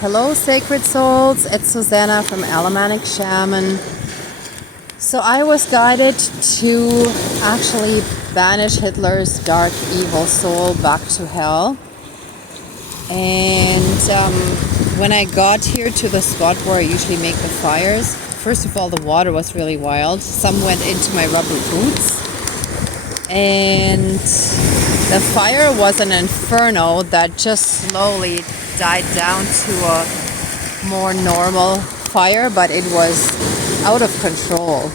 Hello, sacred souls. It's Susanna from Alamanic Shaman. So I was guided to actually banish Hitler's dark evil soul back to hell. And when I got here to the spot where I usually make the fires, first of all, the water was really wild. Some went into my rubber boots. And the fire was an inferno that just slowly died down to a more normal fire, but it was out of control.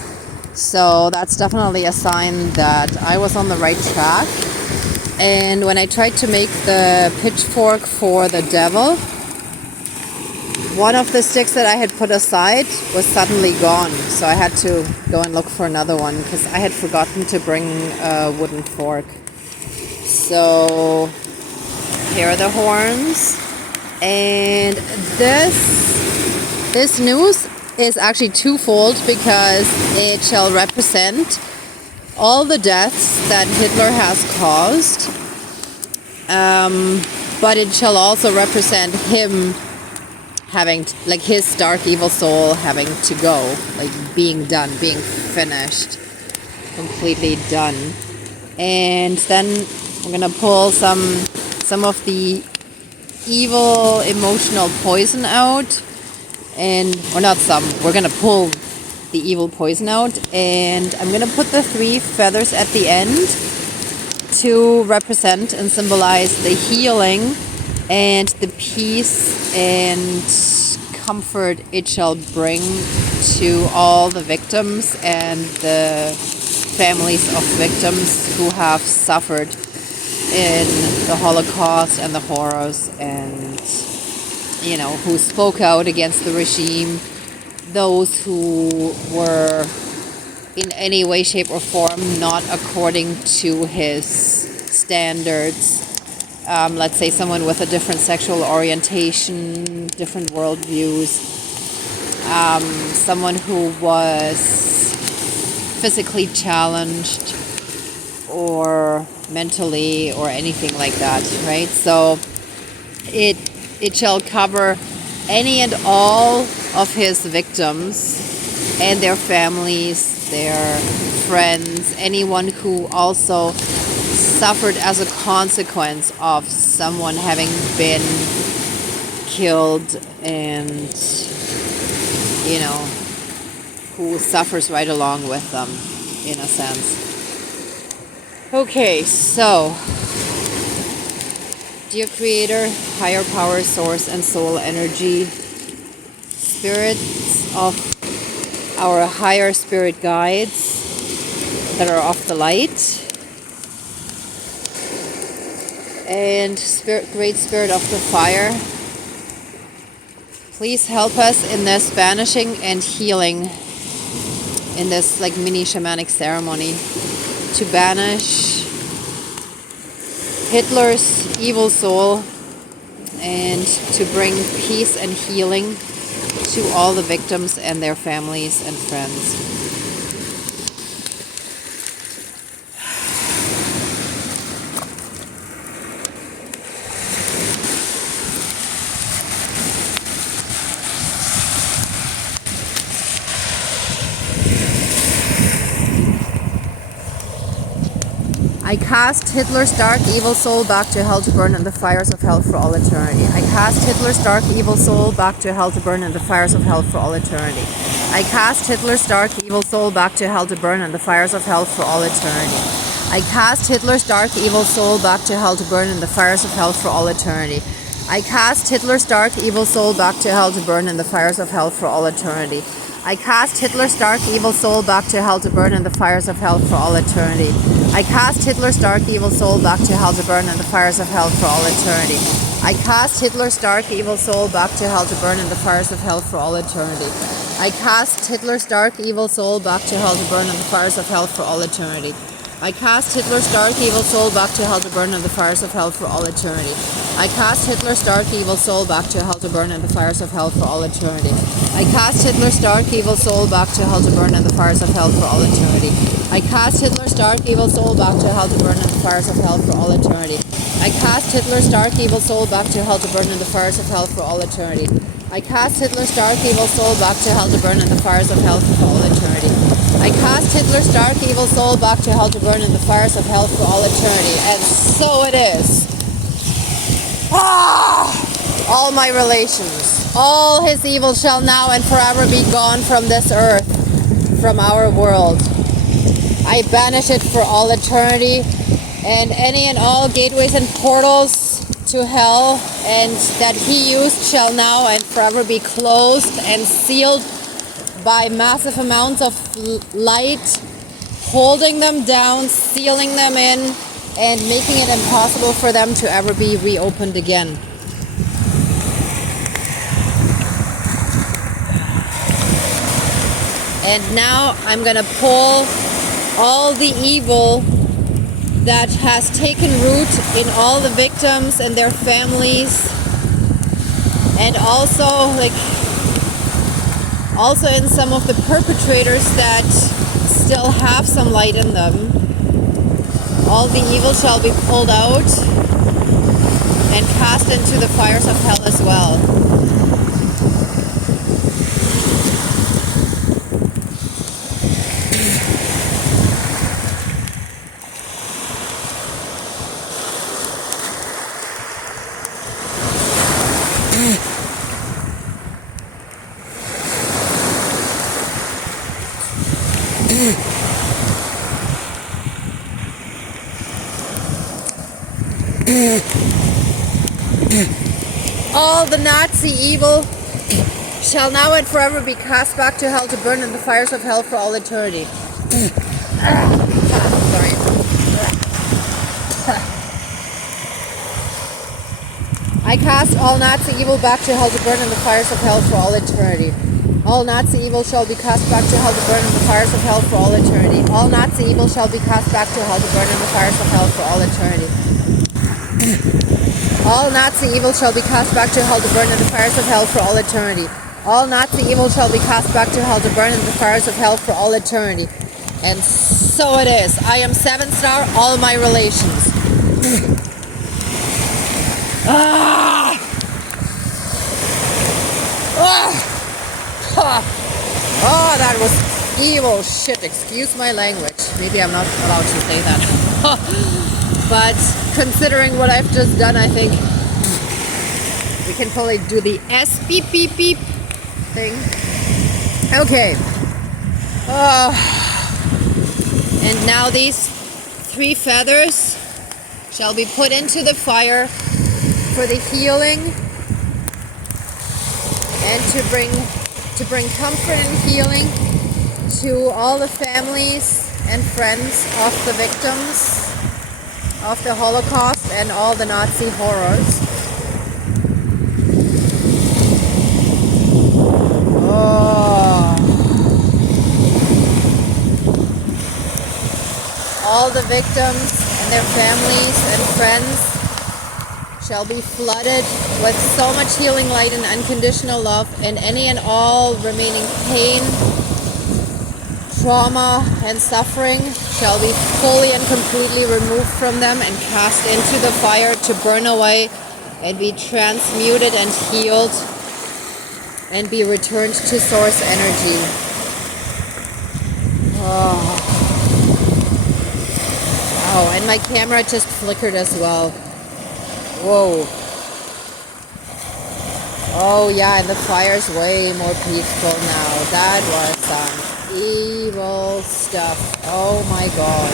So that's definitely a sign that I was on the right track. And when I tried to make the pitchfork for the devil, one of the sticks that I had put aside was suddenly gone. So I had to go and look for another one because I had forgotten to bring a wooden fork. So here are the horns. And this news is actually twofold because it shall represent all the deaths that Hitler has caused, but it shall also represent him having, like, his dark evil soul having to go, like being done, being finished, completely done. And then we're gonna pull some of the evil emotional poison out, and or not some, we're gonna pull the evil poison out, and I'm gonna put the 3 feathers at the end to represent and symbolize the healing and the peace and comfort it shall bring to all the victims and the families of victims who have suffered in the Holocaust and the horrors, and who spoke out against the regime, those who were in any way, shape or form not according to his standards. Let's say someone with a different sexual orientation, different worldviews, someone who was physically challenged or mentally or anything like that, right? So it shall cover any and all of his victims and their families, their friends, anyone who also suffered as a consequence of someone having been killed, and who suffers right along with them in a sense. Okay, so dear Creator, higher power, source, and soul energy, spirits of our higher spirit guides that are of the light, and great spirit of the fire, please help us in this banishing and healing, in this like mini shamanic ceremony, to banish Hitler's evil soul and to bring peace and healing to all the victims and their families and friends. I cast Hitler's dark evil soul back to hell to burn in the fires of hell for all eternity. I cast Hitler's dark evil soul back to hell to burn in the fires of hell for all eternity. I cast Hitler's dark evil soul back to hell to burn in the fires of hell for all eternity. I cast Hitler's dark evil soul back to hell to burn in the fires of hell for all eternity. I cast Hitler's dark evil soul back to hell to burn in the fires of hell for all eternity. I cast Hitler's dark evil soul back to hell to burn in the fires of hell for all eternity. I cast Hitler's dark evil soul back to hell to burn in the fires of hell for all eternity. I cast Hitler's dark evil soul back to hell to burn in the fires of hell for all eternity. I cast Hitler's dark evil soul back to hell to burn in the fires of hell for all eternity. I cast Hitler's dark evil soul back to hell to burn in the fires of hell for all eternity. I cast Hitler's dark evil soul back to hell to burn in the fires of hell for all eternity. I cast Hitler's dark evil soul back to hell to burn in the fires of hell for all eternity. I cast Hitler's dark evil soul back to hell to burn in the fires of hell for all eternity. I cast Hitler's dark evil soul back to hell to burn in the fires of hell for all eternity. I cast Hitler's dark evil soul back to hell to burn in the fires of hell for all eternity. I cast Hitler's dark evil soul back to hell to burn in the fires of hell for all eternity. And so it is. All my relations, all his evil shall now and forever be gone from this earth, from our world. I banish it for all eternity, and any and all gateways and portals to hell and that he used shall now and forever be closed and sealed by massive amounts of light, holding them down, sealing them in, and making it impossible for them to ever be reopened again. And now I'm gonna pull all the evil that has taken root in all the victims and their families, and also in some of the perpetrators that still have some light in them. All the evil shall be pulled out and cast into the fires of hell as well. All the Nazi evil shall now and forever be cast back to hell to burn in the fires of hell for all eternity. Sorry. I cast all Nazi evil back to hell to burn in the fires of hell for all eternity. All Nazi evil shall be cast back to hell to burn in the fires of hell for all eternity. All Nazi evil shall be cast back to hell to burn in the fires of hell for all eternity. All Nazi evil shall be cast back to hell to burn in the fires of hell for all eternity. All Nazi evil shall be cast back to hell to burn in the fires of hell for all eternity. And so it is. I am 7-star, all my relations. Oh, that was evil shit. Excuse my language. Maybe I'm not allowed to say that. But considering what I've just done, I think we can probably do the S beep beep beep thing. Okay. And now these 3 feathers shall be put into the fire for the healing and to bring comfort and healing to all the families and friends of the victims of the Holocaust and all the Nazi horrors. All the victims and their families and friends shall be flooded with so much healing light and unconditional love, and any and all remaining pain, trauma, and suffering shall be fully and completely removed from them and cast into the fire to burn away and be transmuted and healed and be returned to source energy. Oh, and my camera just flickered as well. Whoa. Oh yeah, and the fire's way more peaceful now. That was some evil stuff. Oh my god.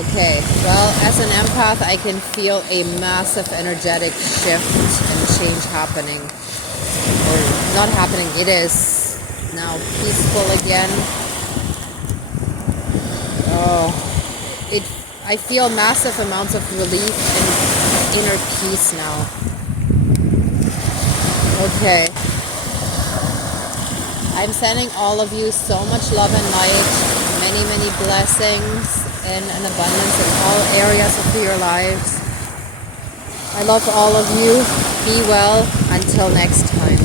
Okay, well, as an empath, I can feel a massive energetic shift and change happening. Or not happening, it is now peaceful again. I feel massive amounts of relief and inner peace now. Okay. I'm sending all of you so much love and light. many, many blessings in an abundance in all areas of your lives. I love all of you. Be well. Until next time.